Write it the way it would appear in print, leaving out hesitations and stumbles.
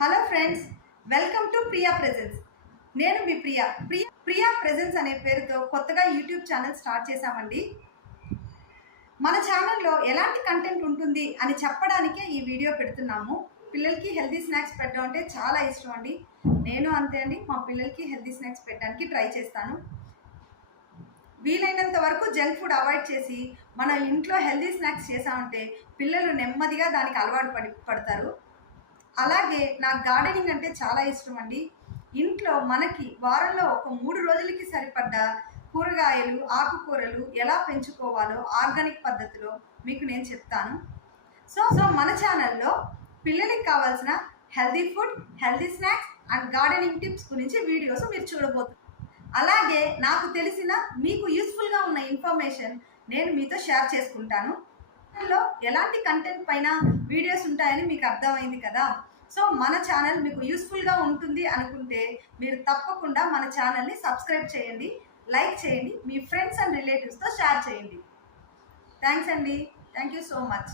Hello friends, welcome to Priya presence. నేను మీ Priya presence అనే పేరుతో కొత్తగా యూట్యూబ్ ఛానల్ స్టార్ట్ చేశామండి. మన ఛానల్లో ఎలాంటి కంటెంట్ ఉంటుంది అని చెప్పడానికే ఈ వీడియో పెడుతున్నాము. పిల్లలకి హెల్తీ స్నాక్స్ పెట్టడం అంటే చాలా ఇష్టం అండి. నేను అంతే అండి, మా పిల్లలకి హెల్తీ స్నాక్స్ పెట్టడానికి ట్రై చేస్తాను. వీలైనంత వరకు జంక్ ఫుడ్ అవాయిడ్ చేసి మన ఇంట్లో హెల్తీ స్నాక్స్ చేసామంటే పిల్లలు నెమ్మదిగా దానికి అలవాటు పడతారు. అలాగే నాకు గార్డెనింగ్ అంటే చాలా ఇష్టం అండి. ఇంట్లో మనకి వారంలో ఒక 3 రోజులకి సరిపడ్డ కూరగాయలు, ఆకుకూరలు ఎలా పెంచుకోవాలో ఆర్గానిక్ పద్ధతిలో మీకు నేను చెప్తాను. సో మన ఛానల్లో పిల్లలకి కావాల్సిన healthy food, healthy snacks and gardening tips గురించి వీడియోస్ మీరు చూడబోతున్నారు. అలాగే నాకు తెలిసిన మీకు యూస్ఫుల్గా ఉన్న ఇన్ఫర్మేషన్ నేను మీతో షేర్ చేసుకుంటాను. లో ఎలాంటి కంటెంట్ పైన వీడియోస్ ఉంటాయని మీకు అర్థమైంది కదా. సో మన ఛానల్ మీకు యూస్ఫుల్గా ఉంటుంది అనుకుంటే మీరు తప్పకుండా మన ఛానల్ని సబ్స్క్రైబ్ చేయండి, లైక్ చేయండి, మీ ఫ్రెండ్స్ అండ్ రిలేటివ్స్తో షేర్ చేయండి. థ్యాంక్స్ అండి. Thank you so much.